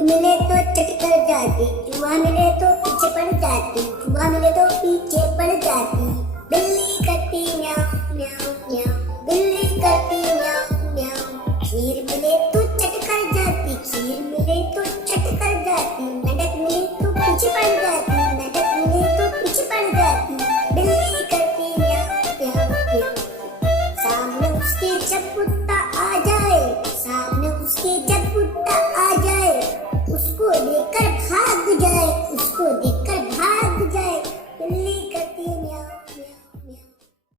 मिले तो चट कर जाती, चूहा मिले तो पीछे पड़ जाती, चूहा मिले तो पीछे पड़ जाती। बिल्ली करती म्याऊं म्याऊं म्याऊं, बिल्ली करती म्याऊं म्याऊं। खीर मिले तो चट कर जाती, खीर मिले तो चट कर जाती। मेंढक मिले तो पीछे पड़ जाती, मेंढक मिले तो पीछे पड़ जाती। बिल्ली करती म्याऊं म्याऊं म्याऊं, सामने उसके चप्पू